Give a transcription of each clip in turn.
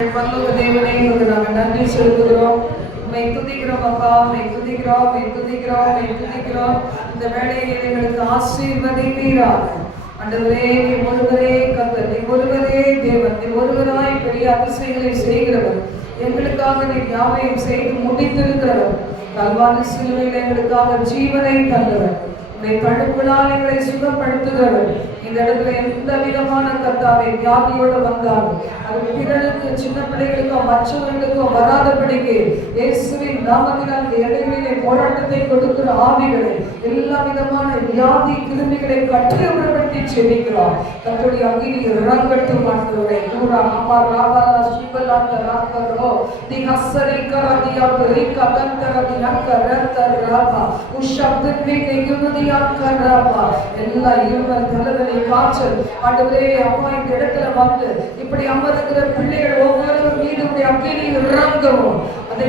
பரலோக தேவனே உங்களுக்கு நாங்கள் நன்றி செலுத்துகிறோம். உண்மை துதிக்கிறோம் அப்பா உண்மை துதிக்கிறோம் உண்மை துதிக்கிறோம் உண்மை துதிக்கிறோம். இந்த வேலையை எங்களுக்கு ஆசீர்வதிப்பீராக நீ ஒருவரே கத்தர் நீ ஒருவரே தேவன் நீ ஒருவராய் பெரிய அதிசயங்களை செய்கிறவர். எங்களுக்காக நீ யாவையும் செய்து முடித்திருக்கிறவர். கல்வாரி சிலுவையில் எங்களுக்காக ஜீவனை தந்தவர். உன்னை தடுப்புகளால் எங்களை சுகப்படுத்துகிறவர். இந்த இடத்துல எந்த விதமான கத்தாவை வியாதியோடு வந்தாலும் அது பிறருக்கு சின்ன பிள்ளைகளுக்கோ மற்றவர்களுக்கோ வராதபடிக்கு இயேசுவின் நாமத்தினால் இந்த இடைவெளியிலே போராட்டத்தை கொடுக்கிற ஆவிகளை எல்லா விதமான வியாதி கிருமிகளை கட்டியப்படுத்தி செபிக்கிறோம் கத்தோடைய அகினி இறங்கட்டும் ஆண்டவரே. கூறா அம்மா ராபாலா சிவலாத்த ராக்கரோ தி ஹஸ்ஸரி கரதியா ரிகா கந்தரதி நக்கரத்த ராபா உஷப்தத்வி நெகுமதியா எல்லா இருமல் தலைவலி காய்ச்சல். ஆண்டவரே அப்பா இந்த இடத்துல வந்து இப்படி அமர்கிற பிள்ளைகள் ஒவ்வொரு மீது அக்கினி இறங்கவும். அந்த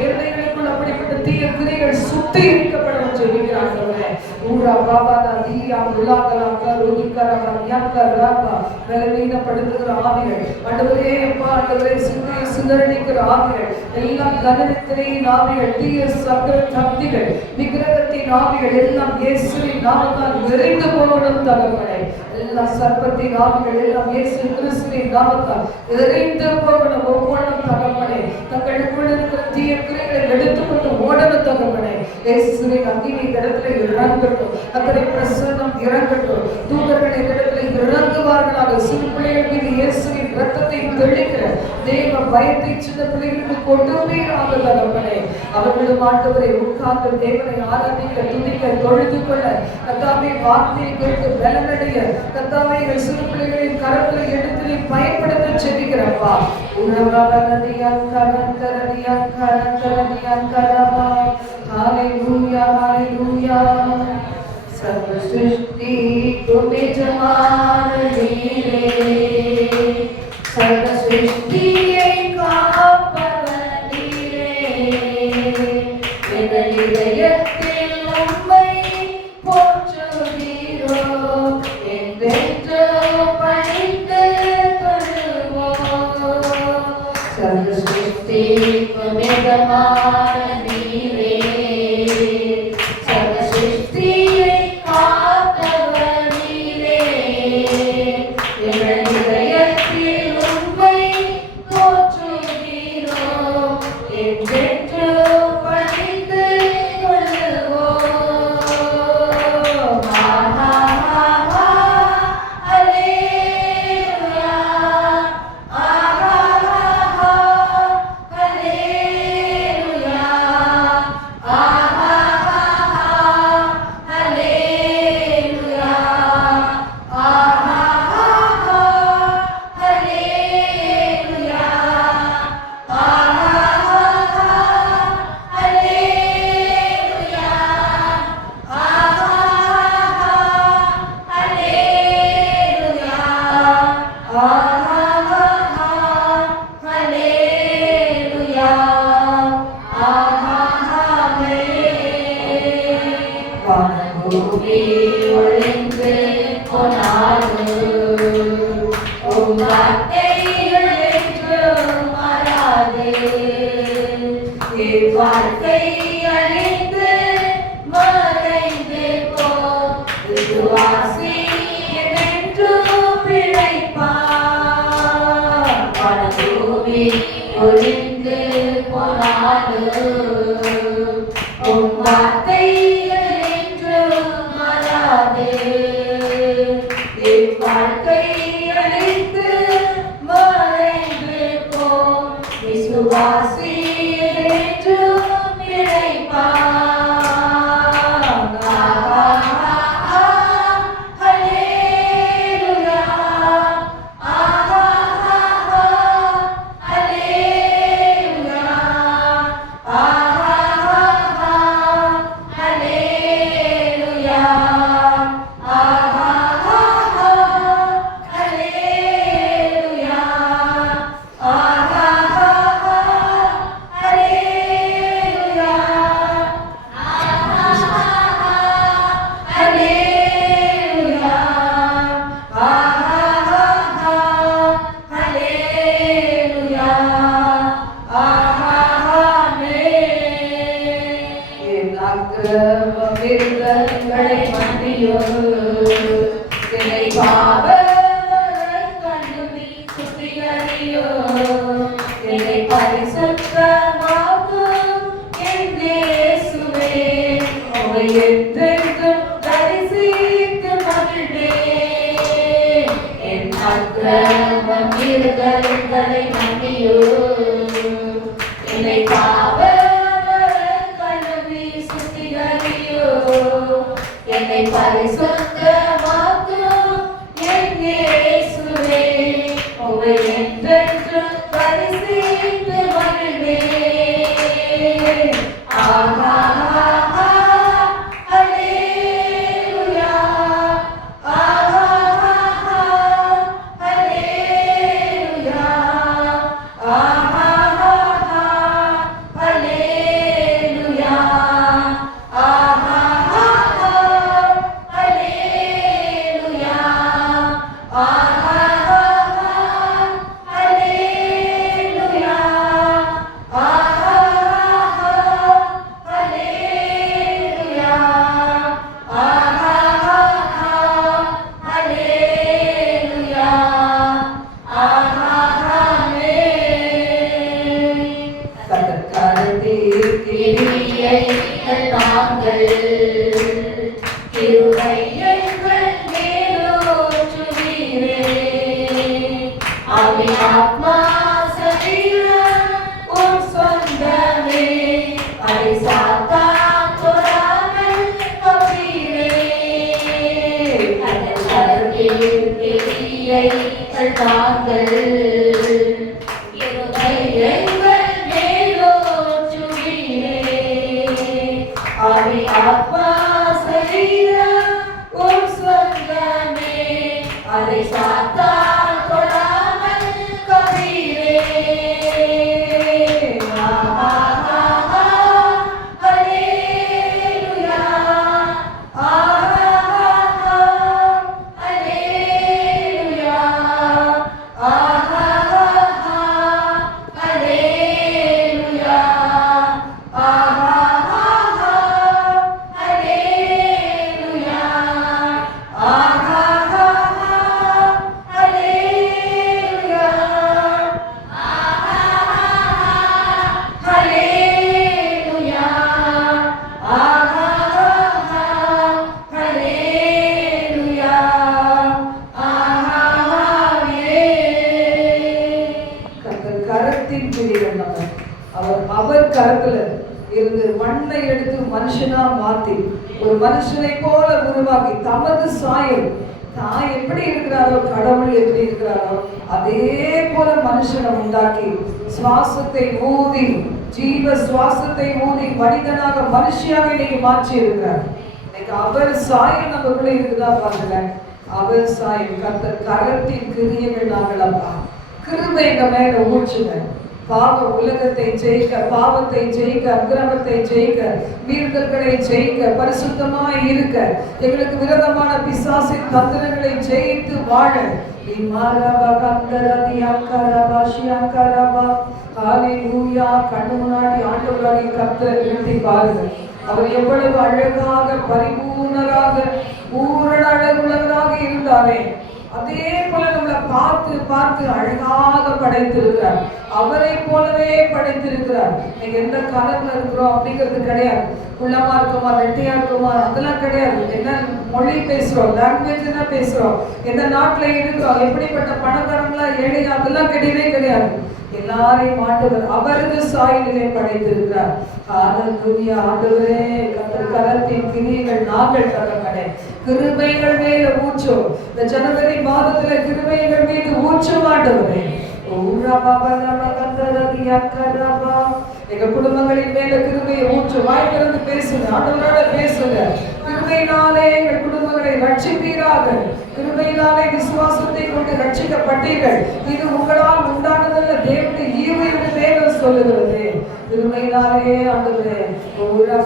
அப்படிப்பட்ட தீய கிரிகள் சுத்தி இருக்கப்படும் சொல்லுகிறார்கள் ஊரா பாபா தான் தீயா உலாகலா கருதி கரகா ஞாக்க ராபா பலவீனப்படுத்துகிற ஆவிகள் ஆண்டவரே அப்பா ஆண்டவரே சிந்தை சிதறடிக்கிற ஆவிகள் எல்லாம் கனத்திரையின் ஆவிகள் தீய சக்கர சக்திகள் விக்கிரகத்தின் ஆவிகள் எல்லாம் இயேசுவின் நாமத்தால் நிறைந்து போகணும் தகவலை எல்லா சர்ப்பத்தின் ஆவிகள் எல்லாம் இயேசு கிறிஸ்துவின் நாமத்தால் நிறைந்து போகணும் ஒவ்வொன்றும் தகவலை தங்களுக்குள் இருக்கிற தீய கிரைகளை எடுத்துக்கொண்டு ஓடணும் தகவலை இயேசுவின் அக்கினி இந்த இடத்துல இறங்கட்டும். அத்தனை பிரசன்னம் இறங்கட்டும். தூதர்கள் இந்த இடத்துல இறங்குவார்களாக. சிறு பிள்ளைகள் மீது இயேசுவின் ரத்தத்தை தெளிக்கிற தேவ பயத்தை சின்ன பிள்ளைகளுக்கு கொண்டுமே கொடுமையாக தகப்பனே. அவர்களும் ஆண்டவரை உட்கார்ந்து தேவனை ஆராதிக்க துணிக்க தொழுது கொள்ள. கத்தாவை வார்த்தையை கேட்டு பலனடைய. கத்தாவை எங்கள் சிறு பிள்ளைகளின் கரங்களை எடுத்து நீ பயன்படுத்த செபிக்கிறப்பா உணவகனதியான் கரந்தரதியான் கரந்தரதியான் கரவா. Hallelujah hallelujah. सब सृष्टि तुम्हें जमान मिले। सब सृष्टि வாழ்க்கை அழிந்து என்னை பரிசுத்தமாக்கும் கர்த்தர் தாங்கள் மனுஷியாக இன்னைக்கு மாற்றி இருக்கிறார் இன்னைக்கு அவர் சாயம் நமக்குள்ள இருக்குதா பாருங்க அவர் சாயம் கத்த கரத்தின் கிரியைகள் நாங்கள் அப்பா. கிருபை எங்க மேல ஊற்றுங்க. பாவ உலகத்தை ஜெயிக்க பாவத்தை ஜெயிக்க அக்கிரமத்தை ஜெயிக்க மீறுதல்களை ஜெயிக்க பரிசுத்தமாய் இருக்க எங்களுக்கு விரதமான பிசாசின் தந்திரங்களை ஜெயித்து வாழ கண்ணு முன்னாடி ஆண்டவராகிய கர்த்தரை நிறுத்தி பாருங்க அவர் எவ்வளவு அழகாக பரிபூர்ணராக பூரண அழகுள்ளவராக இருந்தாரே. அதே போல நம்மளை பார்த்து பார்த்து அழகாக படைத்திருக்கிறார். அவரை போலவே படைத்திருக்கிறார். நீங்க எந்த காலத்துல இருக்கிறோம் அப்படிங்கிறது கிடையாது. குள்ளமா இருக்குமா வெட்டையா இருக்குமா? அதெல்லாம் கிடையாது. என்ன மொழி பேசுறோம் லாங்குவேஜ் தான் பேசுறோம். எந்த நாட்டுல இருக்கிறோம் எப்படிப்பட்ட பணக்காரங்களா ஏழை அதெல்லாம் கிடையவே கிடையாது. எல்லாரையும் ஆண்டவர் அவரது சாயலிலே படைத்திருக்கிறார். ஹalleluya ஆண்டவரே கர்த்தர் கரத்தின் கிரியைகள் நாங்கள் தகப்பனே. கிருபைகள் மேல ஊற்றும். இந்த ஜனவரி மாதத்துல கிருபைகள் மீது ஊற்றும் ஆண்டவரே. எங்க குடும்பங்களின் மேல கிருபையை ஊற்று வாய்ப்பிருந்து பேசுங்க ஆண்டவரோட பேசுங்க. கிருபையினாலே எங்கள் குடும்பங்களை ரட்சிப்பீராக. கிருபையினாலே விசுவாசத்தை கொண்டு ரட்சிக்கப்பட்டீர்கள். இது உங்களால் உண்டானதல்ல தேவனுடைய ஈவு என்று வேதம் சொல்லுகிறது. கிருபையினாலே ஆண்டவரே ஊரா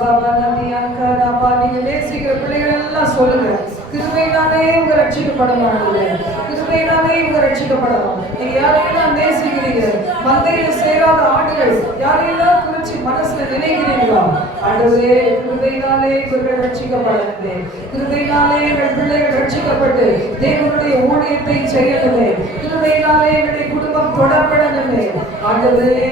நீங்க நேசிக்கிற பிள்ளைகள் எல்லாம் சொல்லுங்க. கிருபையினாலே உங்க ரட்சிக்கப்படமானது கிருபையினாலே இவங்க ரட்சிக்கப்படலாம். நீங்க யாரையெல்லாம் நேசிக்கிறீங்க? மந்தையில சேராத ஆடுகள் யாரையெல்லாம் குறிச்சு மனசுல நினைக்கிறீங்களா ஆண்டவரே கிருதையினாலே இவர்கள் ரட்சிக்கப்படவில்லை. கிருதையினாலே எங்கள் பிள்ளைகள் ரட்சிக்கப்பட்டு தேவனுடைய ஊழியத்தை செய்யவில்லை. கிருதையினாலே எங்களுடைய குடும்பம் தொடப்படவில்லை ஆண்டவரே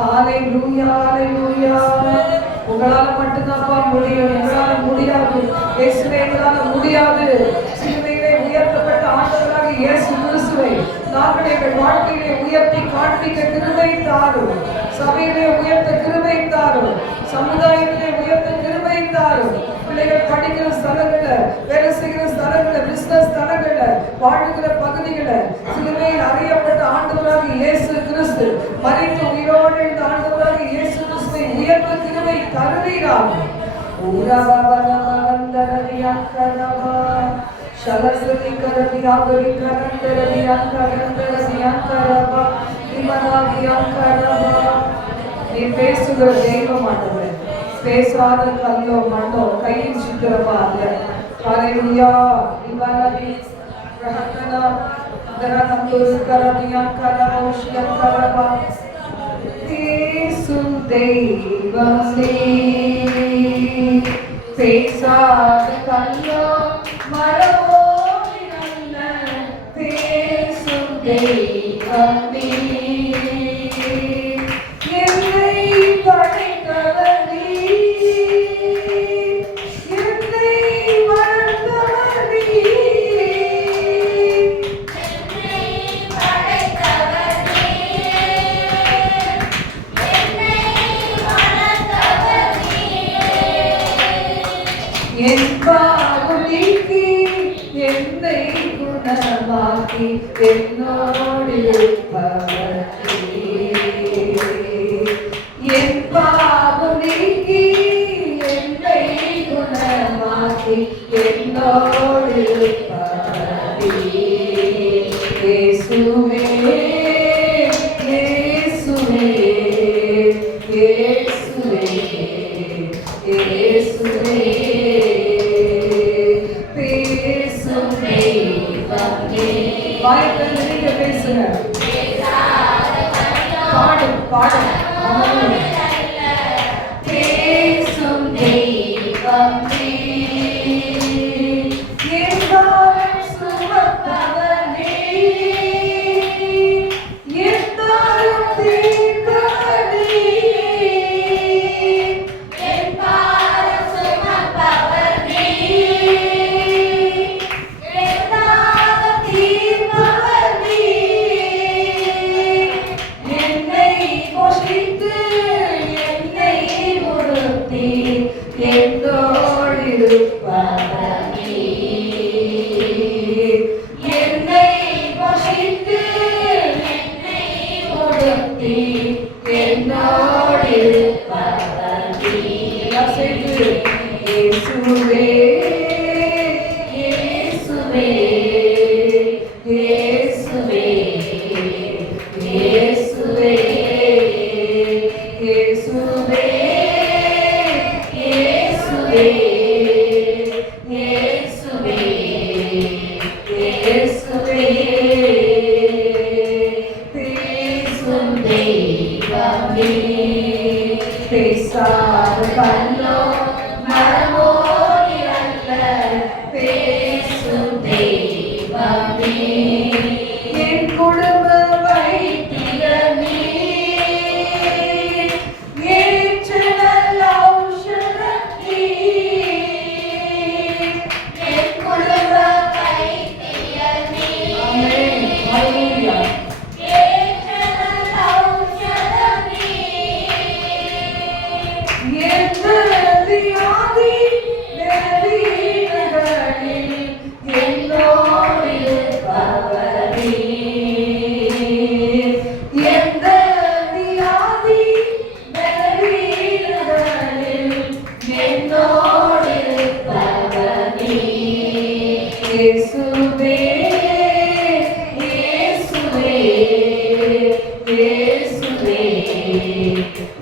Hallelujah, hallelujah. உங்களால மட்டும்தான்ப்பா முடியும். எங்களால முடியாது. இயேசுவே எங்களால முடியாது. சிலுவையிலே உயர்த்தப்பட்ட ஆண்டவராக இயேசு கிறிஸ்துவை நாங்கள் எங்கள் வாழ்க்கையிலே உயர்த்தி காண்பிக்க கிருபை தாரும் சபையிலே உயர்த்த கிருபை தாரும் சமுதாயத்திலே உயர்த்த கிருபை தாரும் பிள்ளைகள் படிக்கிற ஸ்தலங்கள்ல வேலை செய்கிற ஸ்தலங்கள்ல பிசினஸ் ஸ்தலங்கள்ல வாழ்கிற பகுதிகளை சிலுவையில் அறியப்பட்ட ஆண்டவராக இயேசு கிறிஸ்து மறைத்து உயிரோடு ஆண்டவராக இயேசு கிறிஸ்துவை உயர்த்த ತರಲಿರಾಮ ಊರವಂದರಿಯಂಕರವ ಸರಸ್ವತಿ ಕರದಿಯಾಗಲಿ ಕರಂದರಿಯಂಕರಂದರಿಯಂಕರವ ನಿಮನಾಗಿಯಂಕರವ ನೀ ಪೇಸುಗಳ ದೈವ ಮಾಡಿದ್ರೆ ಪೇಸಾದ ಕಲ್ಲೋ ಮಣ್ಣೋ ಕೈ ಚಿತ್ರವ ಅಲ್ಲೇ ಹರೆಯುಯ್ಯ ಇವರಲ್ಲಿ ಗ್ರಹಕನ ಅದರ ನಮ್ದೋಸ್ಕರ ನಿಯಂಕರ ಔಷಧ பேசும் தெய்வமே பேசாத கல்லோ மரமோ நல்ல பேசும் தெய்வமே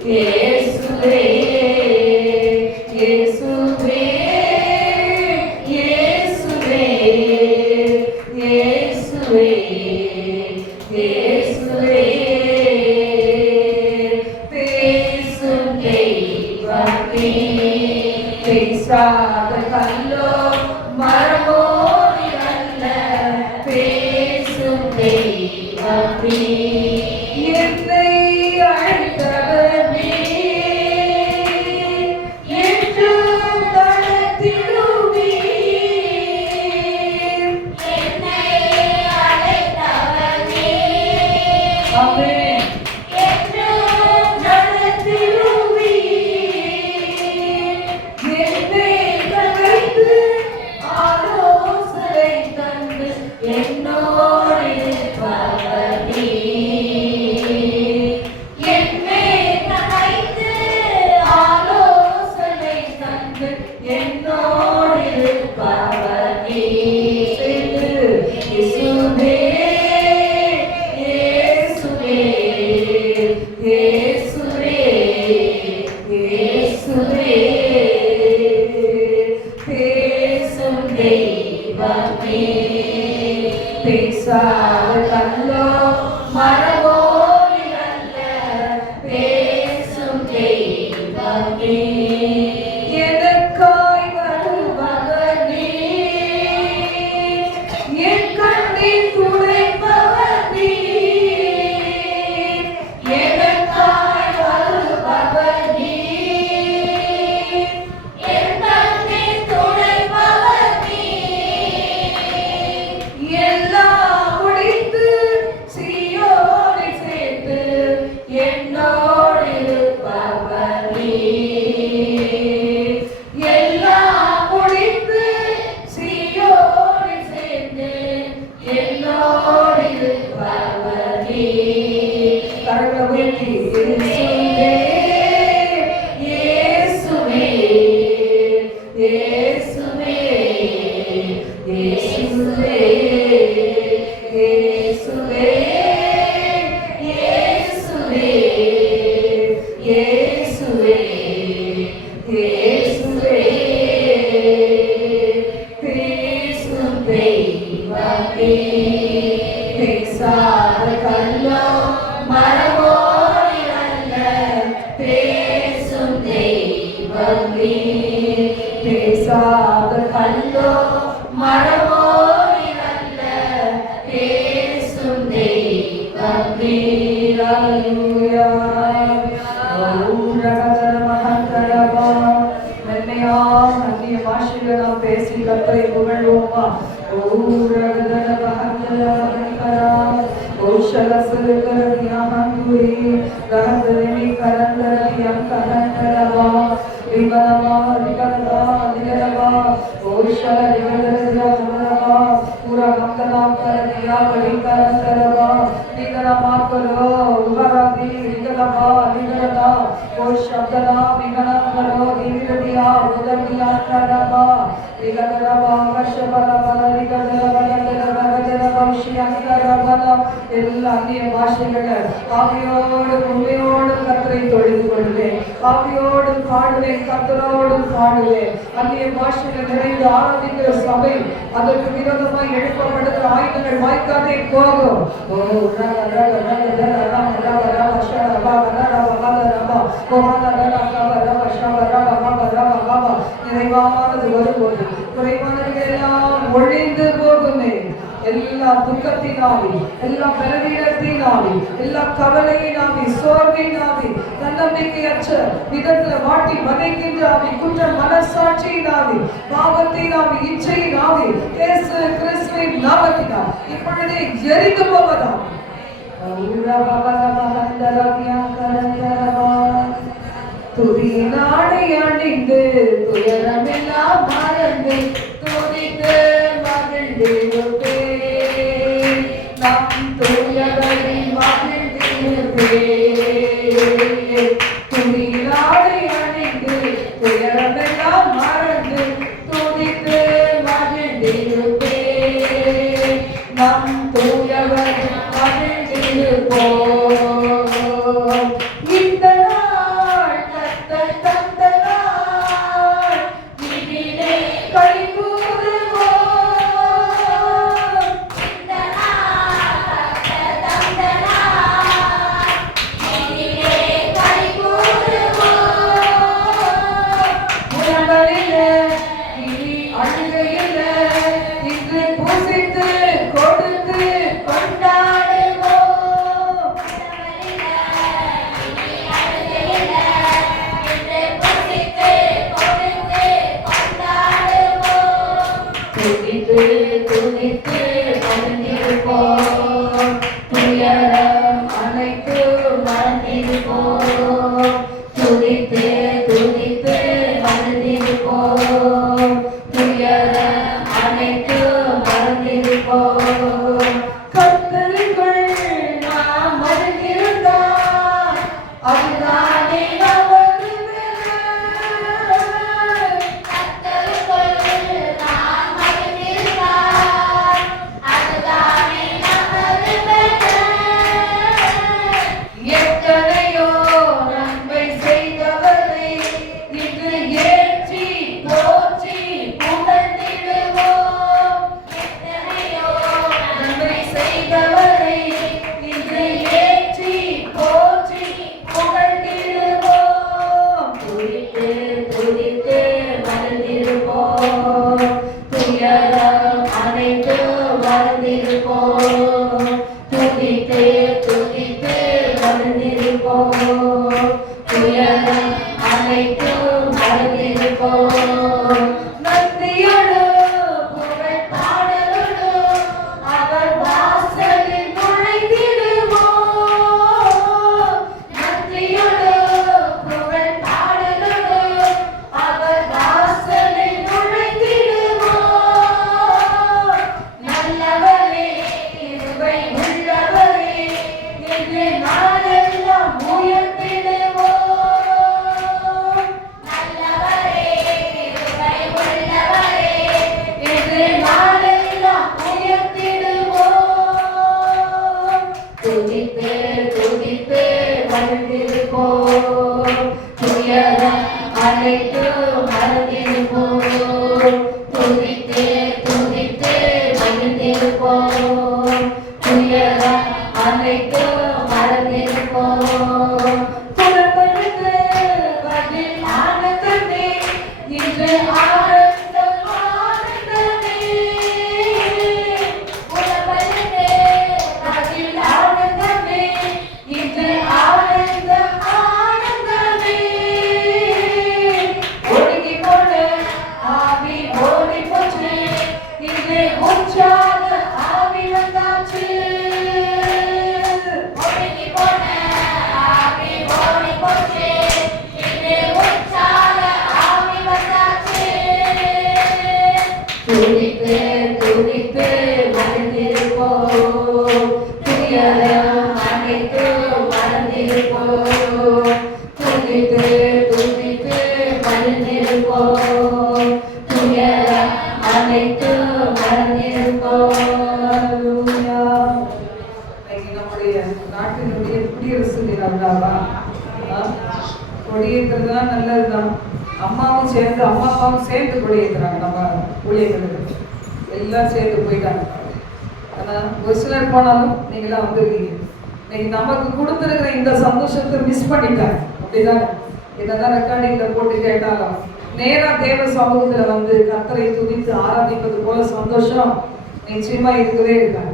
Que estudei பேசாத கல்லோ மரமோரி நல்ல பேசும் நாம் பேசி கத்தை புகழ்வோமா? నిలకడబా నిలకడబా వశబల బల నికడల బలకడ బలకడ வம்சியங்கரபலம் எல்லா அந்நிய பாஷைகளை ஆவியோடு உண்மையோடு கத்தரை தொழுது பக்தியோடும் பாடுவேன் கத்தரோடும் பாடுவேன் அந்நிய பாஷைகள் நிறைந்து ஆராதிக்கிற சபை அதற்கு விரோதமாய் எடுக்கப்படுகிற ஆயுதங்கள் வாய்க்காட்டே போகும் நிறைவானது வரும்போது குறைவானது எல்லாம் ஒழிந்து போகுமே எல்லா துக்கத்தினாலே எல்லா பலவீனத்தினாலே எல்லா கவலையினாலே சோர்வினாலே தன்னம்பிக்கையற்ற விதத்துல வாட்டி வதைக்கின்ற அவை குற்ற மனசாட்சியினாலே பாவத்தினாலே இச்சையினாலே இயேசு கிறிஸ்துவின் நாமத்தினால் இப்பொழுதே எரிந்து போவதா துதி நாடை அணிந்து துயரமெல்லாம் மறந்து துதித்து துதித்து மறந்திருப்போம் துயரம் அனைத்து மறந்திருப்போம் துதித்து மறந்திருப்போம் எல்லாம் போயிட்டாங்க. ஆனால் ஒரு சிலர் போனாலும் நீங்களாம் வந்துருக்கீங்க இன்னைக்கு நமக்கு கொடுத்துருக்கிற இந்த சந்தோஷத்தை மிஸ் பண்ணிட்டாங்க அப்படிதான்? என்னதான் ரெக்கார்டிங்ல போட்டு கேட்டாலும் நேரா தேவ சமூகத்துல வந்து கத்தரை துதித்து ஆராதிப்பது போல சந்தோஷம் நிச்சயமா இருக்கவே இருக்காங்க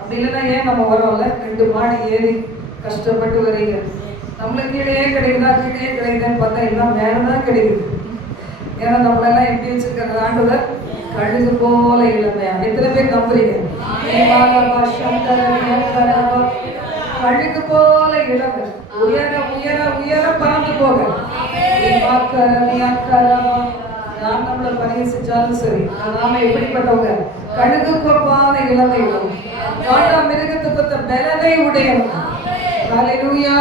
அப்படி இல்லைன்னா ஏன் நம்ம வரோம்ல? ரெண்டு மாடி ஏறி கஷ்டப்பட்டு வரீங்க நம்மளுக்கு கீழே கிடைக்குதா? கீழே கிடைக்குதான்னு பார்த்தா எல்லாம் மேலே தான் கிடைக்குது. ஏன்னா நம்மளெல்லாம் எப்படி வச்சிருக்காங்க ஆண்டவர் கழுகு போல இளமையா எத்தனை பேர் நம்புறீங்க? ஏவாகபா, கழுகு போல இளமை. உயர உயர உயர பறந்து போக. நான் கரபியா, கரபா. யார் நம்மளை பரிகசிச்சாலும் சரி நாம எப்படிப்பட்டவங்க? கழுகு கொப்பான இளமை. காண்டா மிருகத்துக்கு ஒத்த பலனை உடையவன். ஹalleluya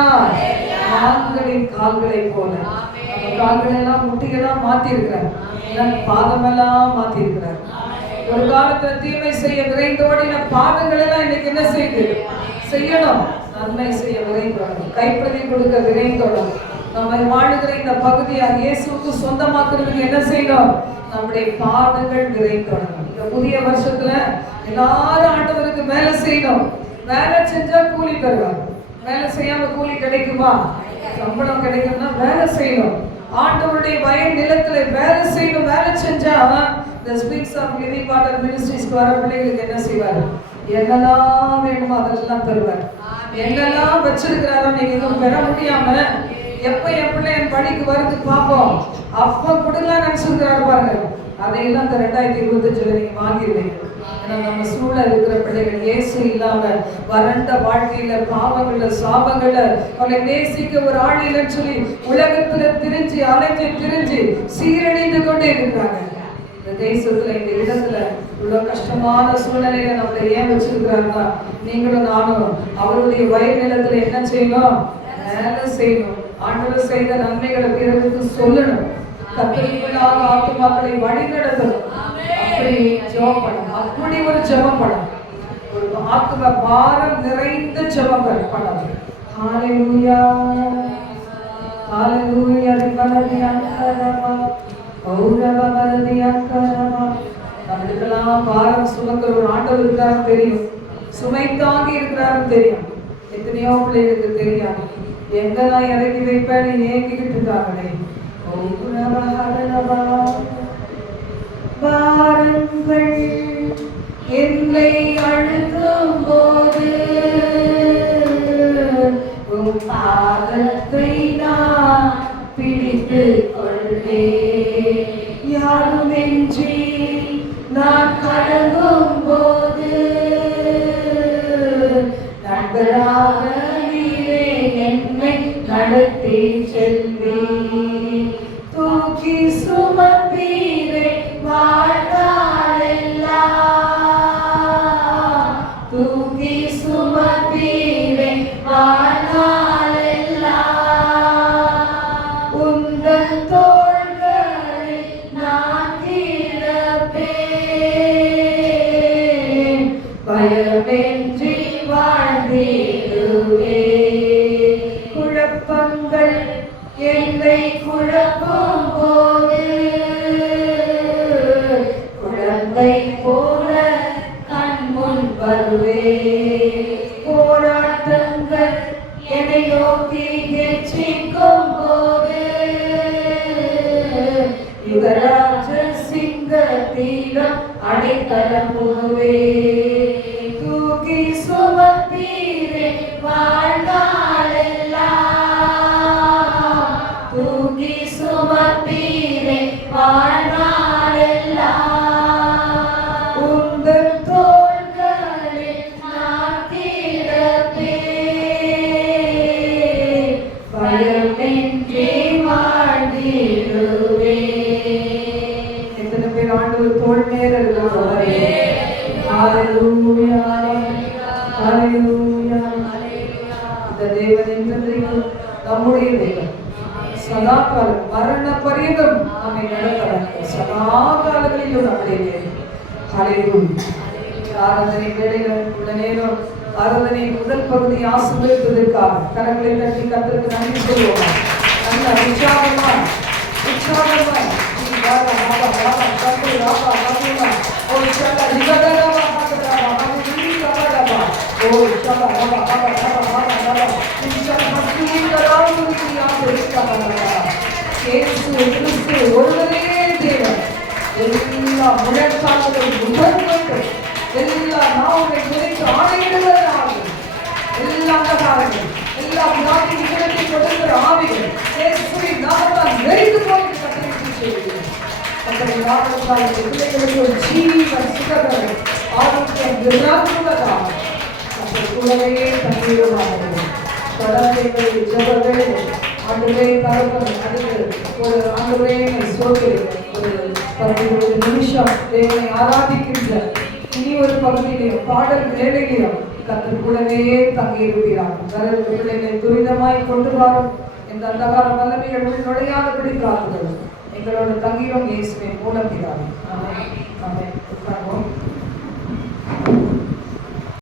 ஆண்களின் கால்களை போல. கால்களெல்லாம் கால்கள் எல்லாம் முட்டிகளாம் மாத்தி இருக்கிறார் பாதமெல்லாம் மாத்தி இருக்கிறார் ஒரு காலத்துல தீமை செய்ய விரைந்தோடின பாதங்கள் எல்லாம் இன்னைக்கு என்ன செய்யுது செய்யணும். நன்மை செய்ய விரைந்தோடும் கைப்பிரதி கொடுக்க விரைந்தோடும் நம்ம வாழுகிற இந்த பகுதியை இயேசுக்கு சொந்தமாக்குறதுக்கு என்ன செய்யணும்? நம்முடைய பாதங்கள் விரைந்தோடும் இந்த புதிய வருஷத்துல எல்லாரும் ஆண்டவருக்கு மேல செய்யணும். வேலை செஞ்சா கூலி தருவாங்க வேலை செய்யாம கூலி கிடைக்குமா? சம்பளம் கிடைக்கும்னா வேலை செய்யணும். ஆண்டவருடைய வயல் நிலத்துல வேலை செய்யணும் வேலை செஞ்சா இந்த ஸ்பிரிங்ஸ் ஆஃப் லிவிங் வாட்டர் மினிஸ்ட்ரிஸ்க்கு வர பிள்ளைகளுக்கு என்ன செய்வார்? என்னெல்லாம் வேணுமோ அதெல்லாம் தருவார். என்னெல்லாம் வச்சிருக்கிறாரோ நீங்க எதுவும் பெற முடியாம எப்ப என் பிள்ளை என் படிக்கு வருது பார்ப்போம் அப்ப கொடுக்கலாம் நினைச்சிருக்கிறாரு பாருங்க. அதையெல்லாம் அந்த ரெண்டாயிரத்தி இருபத்தஞ்சுல நீங்க வாங்கிடுவீங்க ஏன்னா நம்ம சூழல் இருக்கிற பிள்ளைகள் இயேசு இல்லாம வறண்ட வாழ்க்கையில பாவங்கள்ல சாபங்கள்ல அவளை நேசிக்க ஒரு ஆள் இல்லைன்னு சொல்லி உலகத்துல திரிஞ்சு அலைஞ்சு திரிஞ்சு சீரழிந்து கொண்டே இருக்கிறாங்க. இந்த தேசத்துல இந்த இடத்துல இவ்வளவு கஷ்டமான சூழ்நிலையில நம்மளை ஏன் வச்சிருக்கிறாருன்னா நீங்களும் நானும் அவருடைய வயல் நிலத்துல என்ன செய்யணும்? வேலை செய்யணும். ஆண்டவர் செய்த நன்மைகளை பிறருக்கு சொல்லணும். கத்தரிக்குள்ளாக ஆத்துமாக்களை வழிநடத்தணும் அப்படி ஜெபம் பண்ணணும் அப்படி ஒரு ஜெபம் பண்ணணும் ஒரு ஆத்தும பாரம் நிறைந்த ஜெபம் பண்ணணும் ஹalleluya. ஹalleluya. ரிபலதி அந்தரமா கௌரவ பலதி அந்தரமா நம்மளுக்கெல்லாம் பாரம் சுமக்கிற ஒரு ஆண்டவர் இருக்காருன்னு தெரியும். சுமை தாங்கி இருக்கிறாருன்னு தெரியும். எத்தனையோ பிள்ளைகளுக்கு தெரியாது எங்கெல்லாம் இறக்கி வைப்பேன்னு ஏங்கிக்கிட்டு இருக்காங்களே. கௌரவ என்னை அழுத்தும் போது உம் பாதத்தை நான் பிடித்து கொள்வே யாருமின்றி நான் கடங்கும் போது நண்பராக நீரே என்னை நடத்தி செல்வே அடைக்கலம் போவே சதா காலம் மரண பரியந்தம் நம்மை நடத்தவர் சதா காலங்களிலும் ஆராதனை வேலைகள் உள்ள நேரம் ஆராதனை முதல் பகுதி ஆசிர்வதிப்பதற்காக கரங்களை தட்டி கத்திற்கு நன்றி சொல்லுவோம் நல்ல உற்சாகமா உற்சாகமா நீ இயேசு கிறிஸ்து ஒருவரே தேவன். எல்லா முழக்கால்களும் முதற்கொண்டு எல்லா நாவுகளை குறைத்து ஆணையிடுவதாக. எல்லா அந்தகாரங்கள் எல்லா வியாதி விக்கிரத்தை கொடுக்கிற ஆவிகள் இயேசுவின் நாமத்தால் நெறிந்து போய் கட்டளைக்கு செய்கிறேன் கட்டளை நாமத்தால் இந்த பிள்ளைகளுக்கு ஒரு ஜீவன் சுகங்கள் ஆரோக்கியம் விராகுவதாக கத்தர் கூடவே தொடர்ந்து ஆண்டுகளே தகவல் அடுத்து ஒரு ஆண்டுகளே சோறு ஒரு பதினோரு நிமிஷம் தேவனை ஆராதிக்கின்ற இனி ஒரு பகுதியிலையும் பாடல் வேலையிலையும் கத்தர் கூடவே தங்கியிருக்கிறார். வரவு பிள்ளைகளை துரிதமாய் கொண்டு வரும் இந்த அந்தகார வல்லமைகள் உள் நுழையாதபடி காத்துகள் எங்களோட தங்கியும் இயேசுவை மூலம் பிதாவே